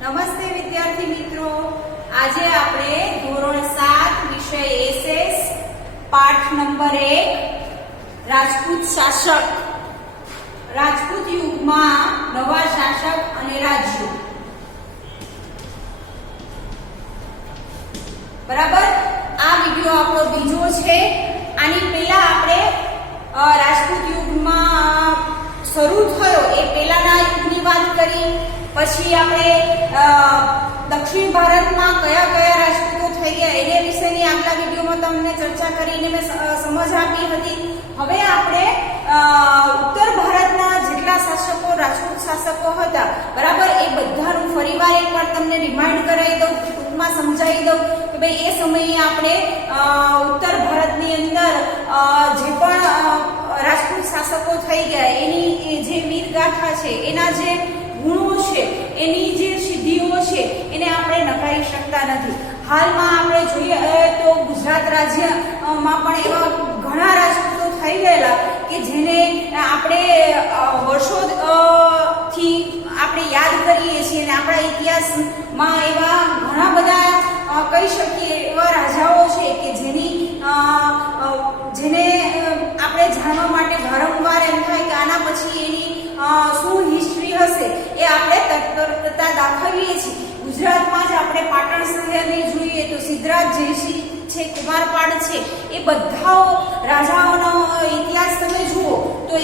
નમસ્તે વિદ્યાર્થી મિત્રો, આજે આપણે ધોરણ 7 વિષય એસએસ પાઠ નંબર 1 રાજપૂત શાસક, રાજપૂત યુગમાં નવા શાસક અને રાજ્યો. બરાબર, આ વિડિયો આપણો બીજો છે. આની પહેલા આપણે રાજપૂત યુગમાં શરૂ થયો એ પહેલાના યુગની વાત કરી. પછી આપણે દક્ષિણ ભારતમાં કયા કયા રાજપૂતો થઈ ગયા એને વિશેની આગલા વિડીયોમાં તમને ચર્ચા કરીને મેં સમજ આપી હતી. હવે આપણે ઉત્તર ભારતના જેટલા શાસકો રાજપૂત શાસકો હતા, બરાબર, એ બધાનું ફરીવાર એકવાર તમને રિમાઇન્ડ કરાવી દઉં, ટૂંકમાં સમજાવી દઉં કે ભાઈ એ સમયે આપણે ઉત્તર ભારતની અંદર જે પણ રાજપૂત શાસકો થઈ ગયા એની જે વીરગાથા છે, એના જે ગુણો છે, એની જે સિદ્ધિઓ છે, એને આપણે નકારી શકતા નથી. હાલમાં આપણે જોઈએ તો ગુજરાત રાજ્યમાં પણ એવા ઘણા રાજપૂતો થઈ ગયેલા કે જેને આપણે વર્ષોથી આપણે યાદ કરીએ છીએ અને આપણા ઇતિહાસમાં એવા ઘણા બધા કહી શકીએ એવા રાજાઓ છે કે જેને આપણે જાણવા માટે વારંવાર એમ થાય કે આના પછી એની શું હિસ્ટ્રી હશે એ આપણે તત્પરતા દાખવીએ છીએ. ગુજરાતમાં જ આપણે પાટણ શહેરને જોઈએ તો સિદ્ધરાજ જયસિંહ છે, કુમારપાળ છે, એ બધા રાજાઓનો ઇતિહાસ તમે જુઓ તો એ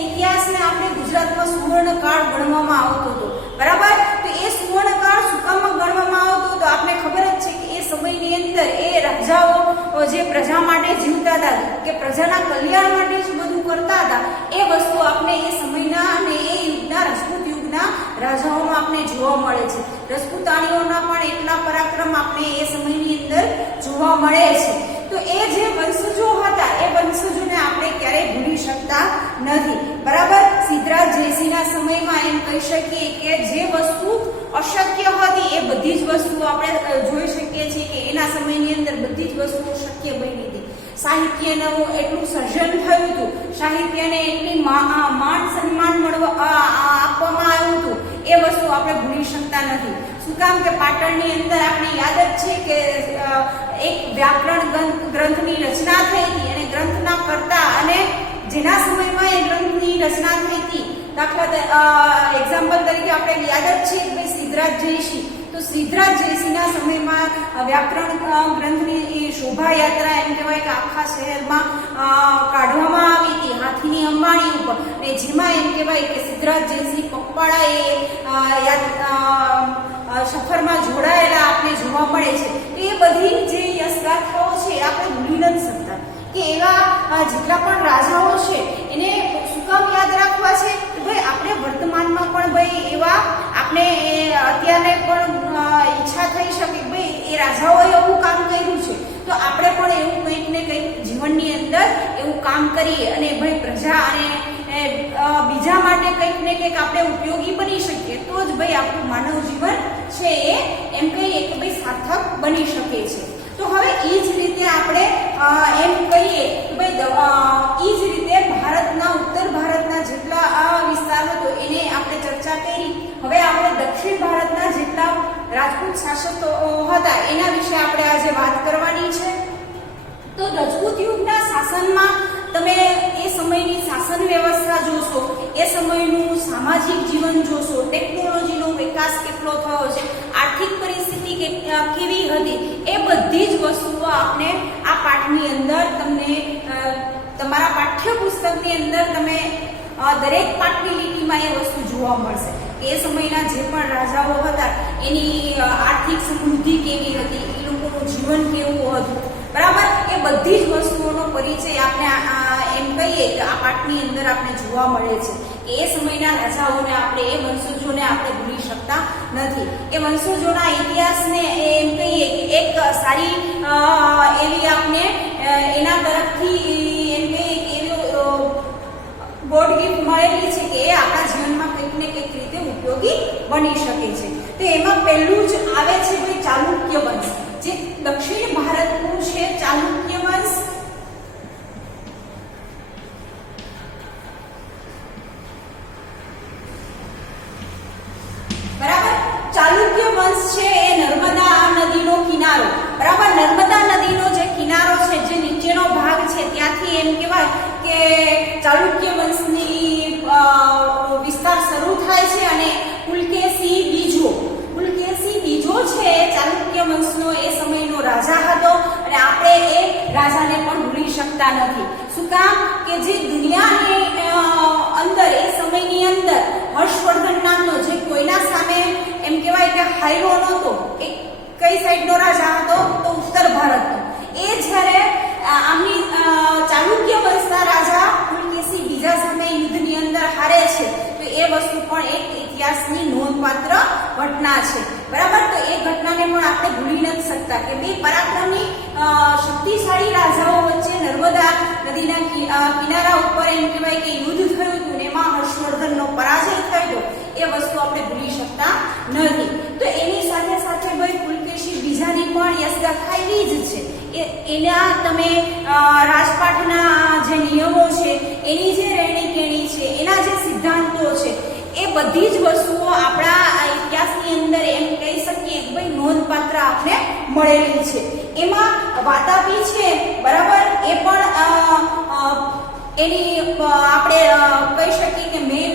ઇતિહાસને આપણે ગુજરાતમાં સુવર્ણકાળ ગણવામાં આવતો હતો. બરાબર, તો એ સુવર્ણકાળ શું કામ ગણવામાં આવતો હતો? આપણે ખબર જ છે કે એ સમયની અંદર એ રાજાઓ જે પ્રજા માટે જીવતા હતા, કે પ્રજાના કલ્યાણ માટે જ બધું કરતા હતા, એ વસ્તુ આપણે એ સમયના અને એ યુગના રાજપૂત યુગના રાજાઓમાં આપણે જોવા મળે છે. રાજપૂતાણીઓના પણ એટલા પરાક્રમ આપણે એ સમયની અંદર જોવા મળે છે. તો એ જે વંશજો હતા એ વંશજોને આપણે ક્યારેય ભૂલી શકતા નથી. બરાબર, સિદ્ધરાજ જયસિંહના સમયમાં એમ કહી શકીએ કે જે વસ્તુ અશક્ય હતી એ બધી જ વસ્તુઓ આપણે જોઈ શકીએ છીએ કે એના સમયની અંદર બધી જ વસ્તુઓ શક્ય બની હતી. સાહિત્યનું એટલું સર્જન થયું હતું, સાહિત્યને એટલી માન સન્માન આપવામાં આવ્યું હતું, એ વસ્તુ આપણે ભૂલી શકતા નથી. શું કામ કે પાટણની અંદર આપણે યાદ જ છે કે એક વ્યાકરણ ગ્રંથની રચના થઈ હતી અને ગ્રંથના કર્તા અને જેના સમયમાં એ ગ્રંથની રચના થઈ હતી, દાખલા એક્ઝામ્પલ તરીકે આપણે યાદ જ છે કે ભાઈ સિદ્ધરાજ જયસિંહ, તો સિદ્ધરાજ જયસિંહના સમયમાં વ્યાકરણ ગ્રંથની શોભાયાત્રા એમ કહેવાય કે આખા શહેરમાં કાઢવામાં આવી હતી હાથીની અંબાણી ઉપર, અને જેમાં એમ કહેવાય કે સિદ્ધરાજ જયસિંહ પગપાળા સફરમાં જોડાયેલા આપણે જોવા મળે છે. એ બધી જે યશગાથાઓ છે આપણે ભૂલી નથી શકતા કે એવા જેટલા પણ રાજાઓ છે એને શું કામ યાદ રાખવા છે કે ભાઈ આપણે વર્તમાનમાં પણ ભાઈ એવા આપણે અત્યારે પણ ઈચ્છા થઈ શકે ભાઈ એ રાજાઓએ એવું કામ કર્યું છે તો આપણે પણ એવું કંઈક ને કંઈક જીવનની અંદર એવું કામ કરીએ અને ભાઈ પ્રજા અને બીજા માટે કંઈક ને કંઈક આપણે ઉપયોગી બની શકીએ તો જ ભાઈ આપણું માનવ જીવન છે એ એમ કહીએ કે ભાઈ સાર્થક બની શકે છે. તો હવે એ જ રીતે આપણે એમ કહીએ કે ભાઈ એ જ રીતે ભારતના ઉત્તર ભારતના જેટલા વિસ્તાર હતો એને આપણે ચર્ચા કરી. હવે આપણે દક્ષિણ ભારતના જેટલા રાજપૂત શાસકો હતા એના વિશે આપણે આજે વાત કરવાની છે. તો રાજપૂત યુગના શાસનમાં તમે એ સમયની શાસન વ્યવસ્થા જોશો, એ સમયનું સામાજિક જીવન જોશો, ટેકનોલોજીનો વિકાસ કેટલો થયો છે, આર્થિક પરિસ્થિતિ કેવી હતી, એ બધી જ વસ્તુઓ આપણે આ પાઠની અંદર તમને તમારા પાઠ્યપુસ્તકની અંદર તમે દરેક પાઠની લીટીમાં એ વસ્તુ જોવા મળશે. એ સમયના જે પણ રાજાઓ હતા એની આર્થિક સમૃદ્ધિ કેવી હતી, એ લોકોનું જીવન કેવું હતું, બરાબર, એ બધી જ વસ્તુઓનો પરિચય આપણે એમ કહીએ કે આ પાઠની અંદર આપણે જોવા મળે છે. એ સમયના રાજાઓને આપણે એ વંશજોને આપણે ભૂલી શકતા નથી. એ વંશજોના ઇતિહાસને એમ કહીએ કે એક સારી એવી આપણે એના તરફથી એમ કહીએ કે એવી ગોડ ગિફ્ટ મળેલી છે કે એ આપણા જીવનમાં કંઈક ને કંઈક રીતે ઉપયોગી બની શકે છે. તો એમાં પહેલું જ આવે છે ભાઈ ચાલુક્ય વંશ, જે દક્ષિણ ભારતનું છે ચાલુક્ય વંશ. બરાબર, ચાલુક્ય વંશ છે એ નર્મદા નદીનો કિનારો, બરાબર, નર્મદા નદીનો જે કિનારો છે, જે નીચેનો ભાગ છે, ત્યાંથી એમ કહેવાય કે ચાલુક્ય વંશની વિસ્તાર શરૂ થાય છે અને પુલકેશી બીજો છે ચાલુક્ય વંશનો એ સમયનો રાજા હતો અને આપણે એ રાજાને પણ ભૂલી શકતા નથી. શું કામ? કે જે દુનિયાની અંદર એ સમયની અંદર હર્ષવર્ધન નામનો જે કોઈના સામે એમ કહેવાય કે હાર્યો નહોતો, એ કઈ સાઈડનો રાજા હતો? તો ઉત્તર ભારતનો. એ જ્યારે આમની ચાલુક્ય વંશના રાજા પુલકેશી બીજા સામે યુદ્ધની અંદર હારે છે, તો એ વસ્તુ પણ એક ઇતિહાસની નોંધપાત્ર ઘટના છે, બરાબર. તો એ ઘટનાને પણ આપણે ભૂલી નથી શકતા કે બે પરાક્રમી શક્તિશાળી રાજાઓ વચ્ચે નર્મદા નદીના કિનારા ઉપર એમ કહેવાય કે યુદ્ધ થયું હતું ને એમાં હર્ષવર્ધનનો પરાજય થયો, એ વસ્તુ આપણે ભૂલી શકતા નથી. તો એની સાથે સાથે ભાઈ પુલકેશી બીજાની પણ યશગાથા એવી જ છે. એના તમે રાજપાટના જે નિયમો છે, એની જે રહેણી કેણી છે, એના જે સિદ્ધાંતો છે, એ બધી જ વસ્તુઓ આપણા ઇતિહાસની અંદર એમ કહી શકીએ કે ભાઈ નોંધપાત્ર આપણે મળેલી છે. એમાં વાતાપી છે, બરાબર, એ પણ એની આપણે કહી શકીએ કે મેન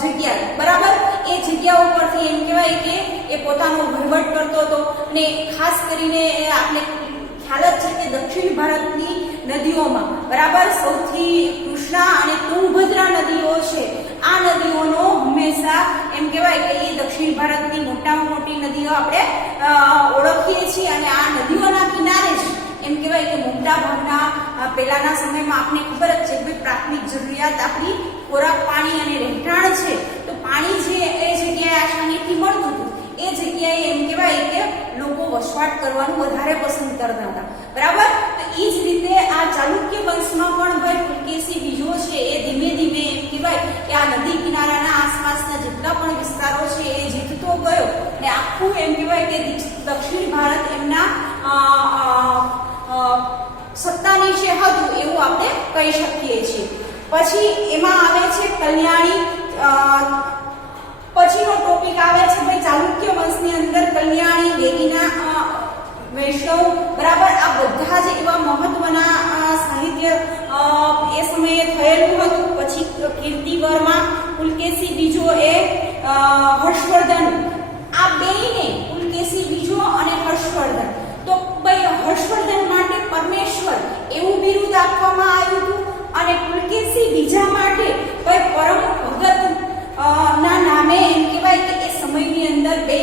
જગ્યા, બરાબર, એ જગ્યા ઉપરથી એમ કહેવાય કે એ પોતાનો વહીવટ કરતો હતો. અને ખાસ કરીને આપણે ખ્યાલ જ છે કે દક્ષિણ ભારતની નદીઓમાં, બરાબર, સૌથી કૃષ્ણા અને તુંગભદ્રા નદીઓ છે, આ નદીઓનો હંમેશા એમ કહેવાય કે એ દક્ષિણ ભારતની મોટામાં મોટી નદીઓ આપણે ઓળખીએ છીએ. અને આ નદીઓના કિનારે જ એમ કહેવાય કે મોટા ભાગના પહેલાના સમયમાં આપણે ખબર જ છે કે પ્રાથમિક જરૂરિયાત આપણી ખોરાક, પાણી અને રહેઠાણ છે. તો પાણી જે એ જગ્યાએ આસાનીથી મળતું હતું, એ જગ્યાએ એમ કહેવાય કે લોકો વસવાટ કરવાનું વધારે પસંદ કરતા હતા, બરાબર. તો એ જ રીતે આ ચાલુક્ય વંશમાં પણ ભાઈ પુલકેશી બીજો છે, એ ધીમે ધીમે એમ કહેવાય કે આ નદી કિનારાના આસપાસના જેટલા પણ વિસ્તારો છે એ જીતતો ગયો અને આખું એમ કહેવાય કે દક્ષિણ ભારત એમના સત્તા નીચે હતું એવું આપણે કહી શકીએ છીએ. પછી એમાં આવે છે કલ્યાણી. પછીનો ટોપિક આવે છે ભાઈ ચાલુક્ય વંશની અંદર કલ્યાણી, વેગીના, વૈષ્ણવ, બરાબર, આ બધા જ એવા મહત્વના સાહિત્ય એ સમયે થયેલું હતું. પછી કીર્તિવર્મા, પુલકેશી બીજો, એ હર્ષવર્ધન, આ બેયને પુલકેશી બીજો અને હર્ષવર્ધન, તો ભાઈ હર્ષવર્ધન માટે પરમેશ્વર એવું બિરુદ આપવામાં આવ્યું હતું અને પુલકેશી બીજા માટે ભાઈ પરમ ભગત ના નામે એમ કહેવાય કે એ સમયની અંદર બે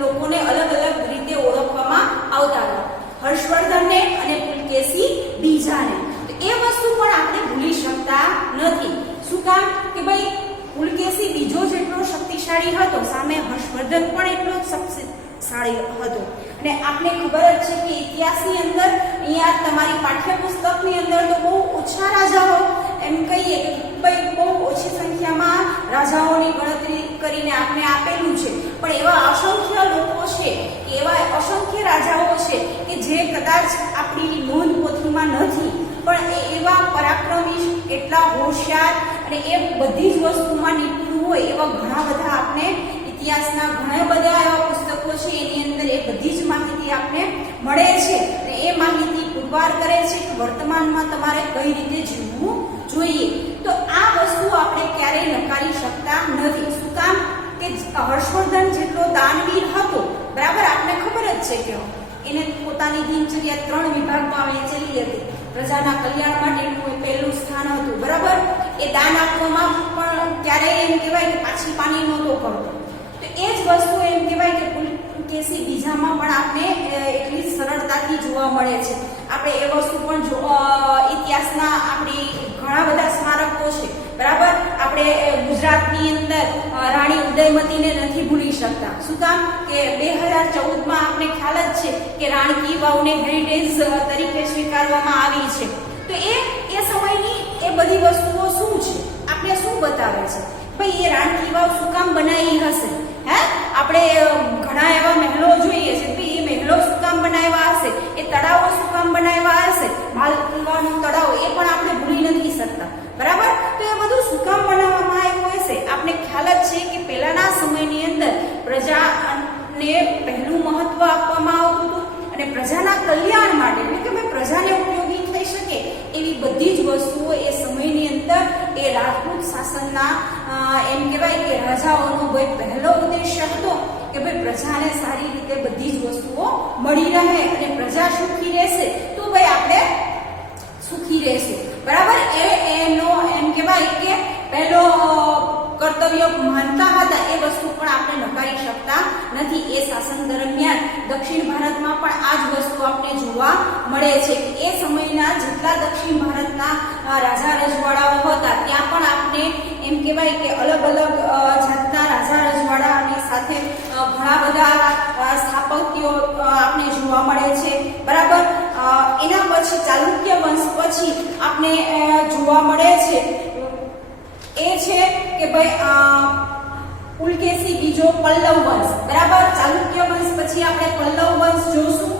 લોકોને અલગ અલગ રીતે ઓળખવામાં આવતા હતા, હર્ષવર્ધનને અને પુલકેશી બીજાને. તો એ વસ્તુ પણ આપણે ભૂલી શકતા નથી. શું કામ? કે ભાઈ પુલકેશી બીજો જેટલો શક્તિશાળી હતો, સામે હર્ષવર્ધન પણ એટલો જ શક્તિશાળી હતો. અને આપણે ખબર જ છે કે ઇતિહાસની અંદર અહીંયા તમારી પાઠ્યપુસ્તકની અંદર તો બહુ ઓછા રાજાઓ એમ કહીએ કે ભાઈ બહુ ઓછી સંખ્યામાં રાજાઓની ગણતરી કરીને આપણે આપેલું છે, પણ એવા અસંખ્ય લોકો છે, એવા અસંખ્ય રાજાઓ છે કે જે કદાચ આપણી નોંધ પોથીમાં નથી, પણ એવા પરાક્રમી, એટલા હોશિયાર અને એ બધી જ વસ્તુમાં નિપુણ હોય એવા ઘણા બધા આપણે ઇતિહાસના ઘણા બધા એવા પુસ્તકો છે, એની અંદર એ બધી જ માહિતી આપણે મળે છે. અને એ માહિતી પુરવાર કરે છે કે વર્તમાનમાં તમારે કઈ રીતે જીવવું જોઈએ. તો આ વસ્તુ આપણે ક્યારેય નકારી શકતા નથી. શું કામ? કે હર્ષવર્ધન જેટલો દાનવીર હતો, બરાબર, આપણે ખબર જ છે કે એને પોતાની દિનચર્યા 3 વિભાગમાં વહેંચેલી હતી. પ્રજાના કલ્યાણ માટેનું પહેલું સ્થાન હતું, બરાબર. એ દાન આપવામાં પણ ક્યારેય એમ કહેવાય કે પાછી પાની નહોતો કરતો. તો એ જ વસ્તુ એમ કહેવાય કે પુલકેશી બીજામાં પણ આપણે એટલી સરળતાથી જોવા મળે છે. આપણે એ વસ્તુ પણ ઇતિહાસના આપણી ઘણા બધા સ્મારકો છે, બરાબર. આપણે ગુજરાતની અંદર રાણી ઉદયમતીને નથી ભૂલી શકતા. શું કામ? કે 2014માં આપણે ખ્યાલ જ છે કે રાણી કી વાવને હેરિટેજ તરીકે સ્વીકારવામાં આવી છે. તો એ સમયની એ બધી વસ્તુઓ શું છે, આપણે શું બતાવે છે? ભાઈ એ રાણી કી વાવ શું કામ બનાવી હશે? હે, આપણે ઘણા એવા મહેલો જોઈએ છે, ભાઈ એ મહેલો શું કામ બનાવ્યા હશે? એ તળાવો શું કામ બનાવ્યા હશે? માલવાનું તળાવ, એ પણ આપણે ભૂલી નથી શકતા, બરાબર. તો એ બધું શું કામ બનાવવામાં આવ્યું હશે? આપણે ખ્યાલ જ છે કે પહેલાના સમયની અંદર પ્રજાને ને પહેલું મહત્વ આપવામાં આવતું હતું અને પ્રજાના કલ્યાણ માટે એટલે કે ભાઈ પ્રજાને ઉપયોગી થઈ શકે એવી બધી જ વસ્તુઓ એ સમયની અંદર એ રાજપૂત શાસનના એમ કહેવાય કે રાજાઓનો ભાઈ પહેલો ઉદ્દેશ્ય હતો કે ભાઈ પ્રજાને સારી રીતે બધી જ વસ્તુઓ મળી રહે અને પ્રજા સુખી રહેશે તો ભાઈ આપણે સુખી રહેશું, બરાબર. એનો એમ કહેવાય કે પહેલો કર્તવ્ય માનતા હતા. એ વસ્તુ પણ આપણે નકારી શકતા નથી. એ શાસન દરમિયાન દક્ષિણ ભારતમાં પણ આ જ વસ્તુ આપણે જોવા મળે છે. એ સમયના જેટલા દક્ષિણ ભારતના રાજા રજવાડાઓ હતા ત્યાં પણ આપણે એમ કહેવાય કે અલગ અલગ જાતના રાજા રજવાડા અને સાથે ઘણા બધા સ્થાપત્યો આપણે જોવા મળે છે, બરાબર. એના પછી ચાલુક્ય વંશ પછી આપણે જોવા મળે છે એ છે કે ભાઈ પુલકેશી બીજો પલ્લવ વંશ, બરાબર. ચાલુક્ય વંશ પછી આપણે પલ્લવ વંશ જોશું.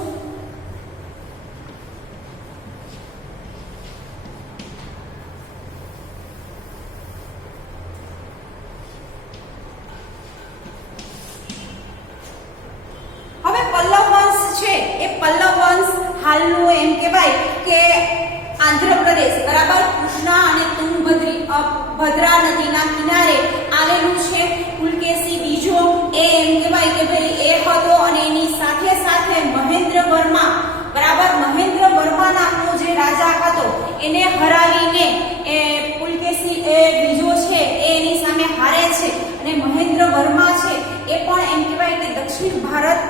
હવે પલ્લવ વંશ છે એ પલ્લવ વંશ હાલનું એમ કહેવાય કે આંધ્રપ્રદેશ, બરાબર, કૃષ્ણા અને તુંગભદ્રા નદીના કિનારે આવેલું છે. પુલકેશી બીજો એ એમ કહેવાય કે ભાઈ એ હતો અને એની સાથે સાથે મહેન્દ્ર વર્મા, બરાબર. મહેન્દ્ર વર્મા નામનો જે રાજા હતો એને હરાવીને એ પુલકેશી એ બીજો છે એ એની સામે હારે છે અને મહેન્દ્ર વર્મા છે એ પણ એમ કહેવાય કે દક્ષિણ ભારત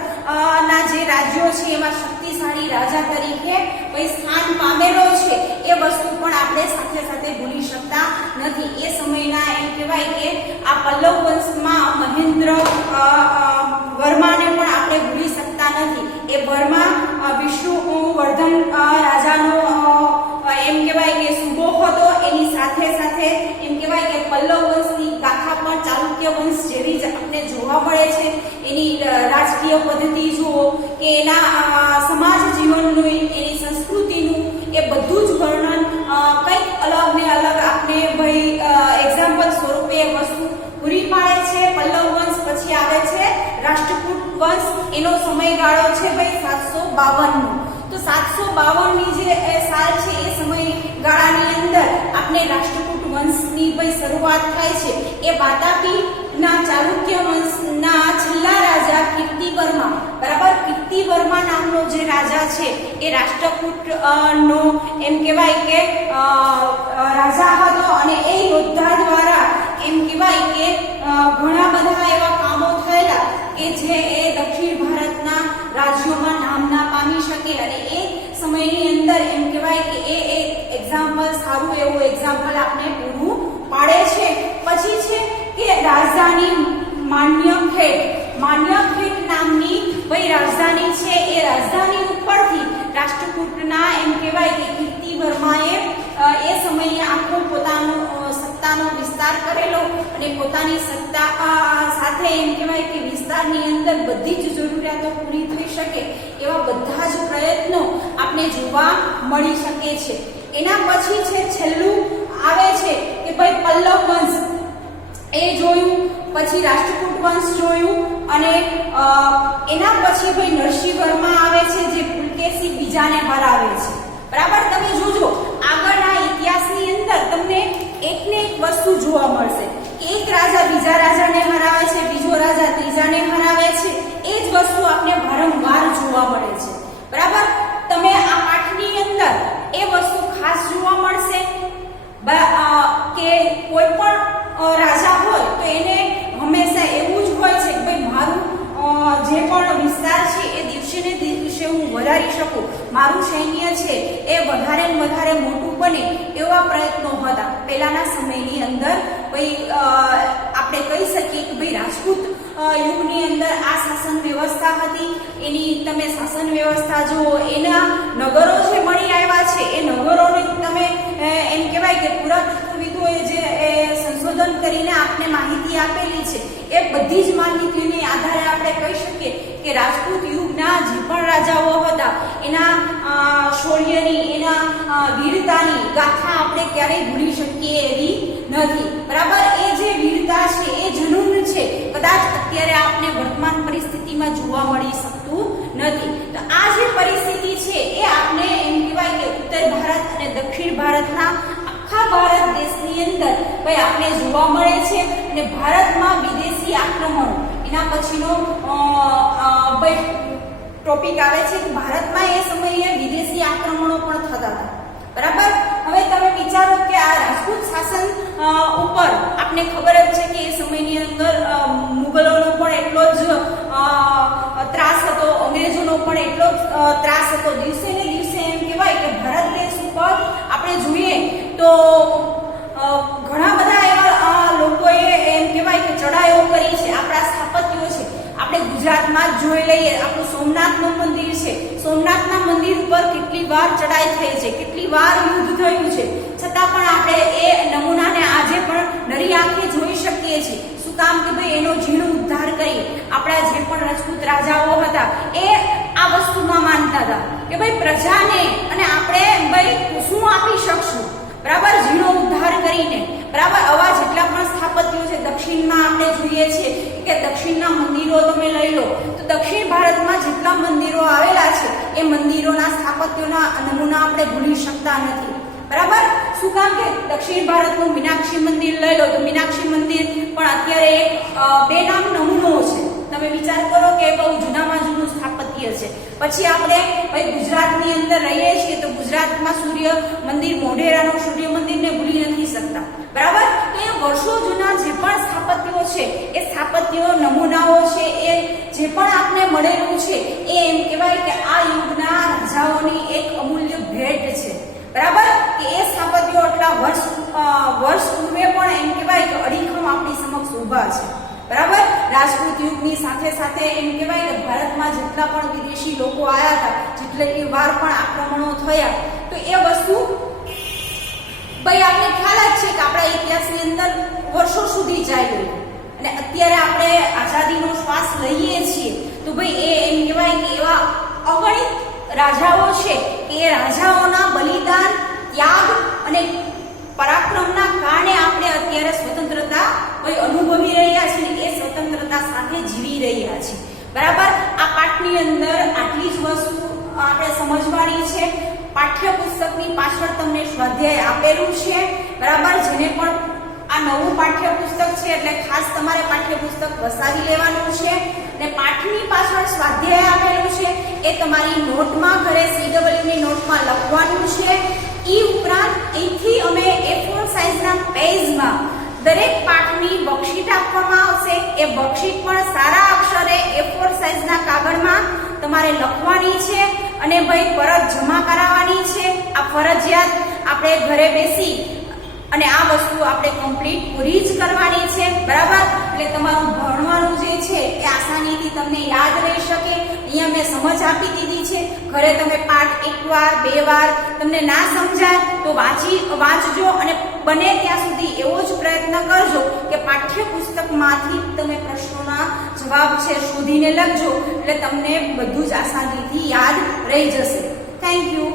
ના જે રાજ્યો છે એમાં શક્તિશાળી રાજા તરીકે ભાઈ સ્થાન પામેલો છે. એ વસ્તુ પણ આપણે સાથે સાથે ભૂલી શકતા નથી. એ સમયના એમ કહેવાય કે આ પલ્લવ વંશમાં મહેન્દ્ર વર્માને પણ આપણે ભૂલી શકતા નથી. એ વર્મા વિષ્ણુવર્ધન રાજાનો એમ કહેવાય કે સુબો હતો. એની સાથે સાથે એમ કહેવાય કે પલ્લવ વંશની ગાથા પણ ચાલુક્ય વંશ જેવી જ આપણે જોવા મળે છે. એની રાજકીય પદ્ધતિ જુઓ કે એના સમાજ જીવનનું, એની સંસ્કૃતિનું એ બધું જ વર્ણન કંઈક અલગ ને અલગ આપણે ભાઈ એક્ઝામ્પલ સ્વરૂપે એ વસ્તુ પૂરી પાડે છે. પલ્લવ વંશ પછી આવે છે રાષ્ટ્રકૂટ વંશ. એનો સમયગાળો છે ભાઈ 752 નો. તો 752 ની જે સાલ છે એ સમયગાળાની અંદર આપણે રાષ્ટ્રકૂટ વંશની ભાઈ શરૂઆત થાય છે. એ વાતાપી ના ચાલુક્ય વંશના છેલ્લા રાજા કીર્તિવર્મા, બરાબર. કીર્તિવર્મા નામનો જે રાજા છે એ રાષ્ટ્રકૂટ નો એમ કહેવાય કે રાજા હતો અને એ યોદ્ધા દ્વારા એમ કહેવાય કે ઘણા બધા એવા કામો થયેલા કે જે એ દક્ષિણ ભારતના રાજ્યોમાં નામના પામી શકે અને એ સમયની અંદર એમ કહેવાય કે એ એક્ઝામ્પલ સારું એવું એક્ઝામ્પલ આપણે પૂરું પાડે છે. પછી છે કે રાજધાની માન્યખેટ નામની ભાઈ રાજધાની છે. એ રાજધાની ઉપરથી રાષ્ટ્રકૂટના એમ કહેવાય કે કીર્તિવર્માએ એ સમયે આખો પોતાનો સત્તાનો વિસ્તાર કરેલો અને પોતાની સત્તા સાથે એમ કહેવાય કે વિસ્તારની અંદર બધી જ જરૂરિયાતો પૂરી થઈ શકે એવા બધા જ પ્રયત્નો આપણે જોવા મળી શકે છે. એના પછી છે છેલ્લું આવે છે કે ભાઈ પલ્લવ વંશ એ જોયું, પછી રાષ્ટ્રકૂટ વંશ જોયું અને એના પછી ભાઈ નરસિંહ વર્મા આવે છે જે પુલકેશી બીજાને હરાવે છે, બરાબર. તમે જોજો આગળના ઇતિહાસની અંદર તમને એકને એક વસ્તુ જોવા મળશે કે એક રાજા બીજા રાજાને હરાવે છે, બીજો રાજા ત્રીજાને હરાવે છે. એ જ વસ્તુ આપણે વારંવાર જોવા મળે છે, બરાબર. તમે આ પાઠની અંદર એ વસ્તુ ખાસ જોવા મળશે કે કોઈ પણ રાજા હોય તો એને હંમેશા એવું જ હોય છે કે ભાઈ મારું જે પણ વિસ્તાર છે એ દિવસે ને દિવસે હું વધારી શકું, મારું સૈન્ય છે એ વધારે ને વધારે મોટું બને એવા પ્રયત્નો હતા પહેલાના સમયની અંદર. ભાઈ આપણે કહી શકીએ કે ભાઈ રાજપૂત યુગની અંદર આ શાસન વ્યવસ્થા હતી. એની તમે શાસન વ્યવસ્થા જુઓ, એના નગરો જે મળી આવ્યા છે એ નગરોને તમે એમ કહેવાય કે પુરાતત્વવિદોએ જે સંશોધન કરીને આપને માહિતી આપેલી છે એ બધી જ માહિતીને આધારે આપણે કહી શકીએ કે રાજપૂત યુગના જે પણ રાજાઓ હતા એના શૌર્યની, એના વીરતાની ગાથા આપણે ક્યારેય ભૂલી શકીએ એવી નથી, બરાબર. એ જે વીરતા છે એ જનૂન છે. કદાચ અત્યારે આપને વર્તમાન પરિસ્થિતિમાં જોવા મળી શકતું નથી. તો આ જે પરિસ્થિતિ છે એ આપણે એમ કહેવાય કે ઉત્તર ભારત અને દક્ષિણ ભારતના આખા ભારત દેશની અંદર ભાઈ આપણે જોવા મળે છે. અને ભારતમાં વિદેશી આક્રમણો એના પછીનો ભાઈ ટોપિક આવે છે કે ભારતમાં એ સમયે વિદેશી આક્રમણો પણ થતા હતા. બરાબર. હવે તમે વિચારો કે આ રાજપૂત શાસન ઉપર આપને ખબર જ છે કે એ સમયની અંદર મુગલોનો પણ એટલો જ ત્રાસ હતો, અંગ્રેજોનો પણ એટલો જ ત્રાસ હતો. દિવસે ને દિવસે એમ કહેવાય કે ભારત દેશ ઉપર આપણે જોઈએ તો ઘણા બધા એવા લોકોએ એમ કહેવાય કે ચડાઈઓ કરી છે. આપણા સ્થાપત્યો છે આપણે ગુજરાતમાં જ જોઈ લઈએ. આપણું સોમનાથનું મંદિર છે, સોમનાથના મંદિર ઉપર કેટલી વાર ચડાઈ થઈ છે, કેટલી વાર યુદ્ધ થયું છે, છતાં પણ આપણે એ નમૂનાને આજે પણ નરી આંખે જોઈ શકીએ છીએ. શું કામ કે ભાઈ એનો ઝીણો ઉદ્ધાર કરી આપણા જે પણ રાજપૂત રાજાઓ હતા એ આ વસ્તુમાં માનતા હતા કે ભાઈ પ્રજાને અને આપણે ભાઈ શું આપી શકશું, બરાબર, ઝીણો ઉદ્ધાર કરીને. બરાબર. આવા જેટલા પણ સ્થાપત્યો છે દક્ષિણમાં આપણે જોઈએ છીએ કે દક્ષિણના મંદિરો તમે લઈ લો તો દક્ષિણ ભારતમાં જેટલા મંદિરો આવેલા છે એ મંદિરોના સ્થાપત્યોના નમૂના આપણે ભૂલી શકતા નથી. બરાબર. શું કામ કે દક્ષિણ ભારતનું મીનાક્ષી મંદિર લઈ લો તો મીનાક્ષી મંદિર પણ અત્યારે એક બેનામ નમૂનો છે. તમે વિચાર કરો કે બહુ જૂનામાં જૂનું સ્થાપત્ય છે. પછી આપણે ભાઈ ગુજરાતની અંદર રહીએ છીએ તો ગુજરાતમાં સૂર્ય મંદિર, મોઢેરાનું સૂર્ય મંદિરને ભૂલી નથી શકતા. બરાબર. તો એ વર્ષો જૂના જે પણ સ્થાપત્યો છે એ સ્થાપત્યો નમૂનાઓ છે એ જે પણ આપને મળેલું છે એ એમ કહેવાય કે આ યુગના રાજાઓની એક અમૂલ્ય ભેટ છે. બરાબર. કે એ સ્થાપત્યો આટલા વર્ષ પૂર્વે પણ એમ કહેવાય કે અડીખમ આપણી સમક્ષ ઊભા છે. બરાબર. રાજપૂત યુગની સાથે સાથે એમ કહેવાય કે ભારતમાં જેટલા પણ વિદેશી લોકો આવ્યા હતા, જેટલી વાર પણ આક્રમણો થયા, તો એ વસ્તુ ભાઈ આપણે ખ્યાલ જ છે કે આપણા ઇતિહાસની અંદર વર્ષો સુધી ચાલ્યું. અને અત્યારે આપણે આઝાદીનો શ્વાસ લઈએ છીએ તો ભાઈ એ એમ કહેવાય કે એવા અગણિત રાજાઓ છે કે એ રાજાઓના બલિદાન, ત્યાગ અને પરાક્રમના કારણે આપણે અત્યારે સ્વતંત્રતા અનુભવી રહ્યા છીએ. એ સ્વતંત્રતા સાથે જીવી રહ્યા છીએ. બરાબર. આ પાઠની અંદર આટલી જ વસ્તુ આપણે સમજવાની છે. પાઠ્યપુસ્તકની પાછળ તમને સ્વાધ્યાય આપેલું છે. બરાબર. જેને પણ આ નવું પાઠ્યપુસ્તક છે એટલે ખાસ તમારે પાઠ્યપુસ્તક વસાવી લેવાનું છે. અને પાઠની પાછળ સ્વાધ્યાય આપેલું છે એ તમારી નોટમાં ઘરે CW ની નોટમાં લખવાનું છે. એ ઉપરાંત અહીંથી અમે A4 સાઇઝના પેજમાં દરેક પાઠની વર્કશીટ આપવામાં આવશે. એ વર્કશીટ પણ સારા અક્ષરે A4 સાઇઝના કાગળમાં તમારે લખવાની છે અને ભાઈ પરત જમા કરાવવાની છે. આ ફરજિયાત આપણે ઘરે બેસી અને આ વસ્તુ આપણે કમ્પ્લીટ પૂરી જ કરવાની છે. બરાબર. એટલે તમારું ભણવાનું જે છે એ આસાનીથી તમને યાદ રહી શકે. અહીંયા મેં સમજ આપી દીધી છે. ઘરે તમે પાઠ એકવાર, બે વાર તમને ના સમજાય તો વાંચજો અને બને ત્યાં સુધી એવો જ પ્રયત્ન કરજો કે પાઠ્યપુસ્તકમાંથી તમે પ્રશ્નોના જવાબ છે શોધીને લખજો એટલે તમને બધું જ આસાનીથી યાદ રહી જશે. Thank you.